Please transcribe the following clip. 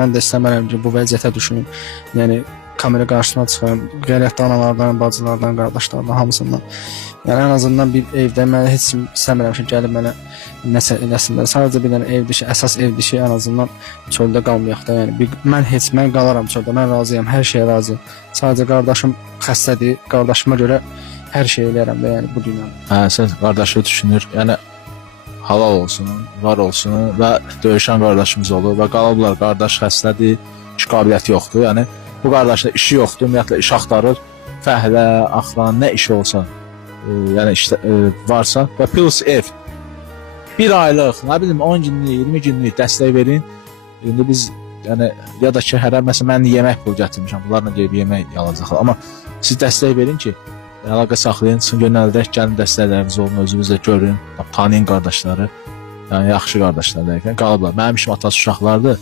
Mən də istəmərəm ki, bu vəziyyətə düşüm. Yəni kamera qarşısına çıxım, qeyrətli analardan, bacılardan, qardaşlardan, hamısından. Yəni ən azından bir evdə mən heç kim istəmirəm ki, gəlib mənə nəsə eləsinlər. Sadəcə bir dənə evdir ki, əsas evdir ki, ən azından çöldə qalmayaq da. Yəni mən qalaram çöldə. Mən razıyam, hər şeyə razıyam. Sadəcə qardaşım xəstədir. Qardaşıma görə hər şey eləyərəm də, yəni bu dünyanı. Sən qardaşı düşünür. Yəni halal olsun, var olsun və döyüşən qardaşımız olur və qalıblar qardaş xəstədir, iş qabiliyyəti yoxdur. Yəni bu qardaşın işi yoxdur, ümumiyyətlə iş axtarır, fəhlə, axran, nə işi olsa, yəni işte varsa və plus ev. Bir aylıq, nə bilim 10 günlük, 20 günlük dəstək verin. İndi biz yəni ya da ki, hər məsələn mən yemək pulu gətirmişəm, bunlarla gəlib yemək alacaqlar. Amma siz dəstək verin ki, əlaqə saxlayın, çıxın yönəldək, gəlin dəstəkləriniz olun, özünüz də görün, tanıyın qardaşları, yəni yaxşı qardaşlar dəqiqən qalıblar. Mənim işim atası uşaqlardır.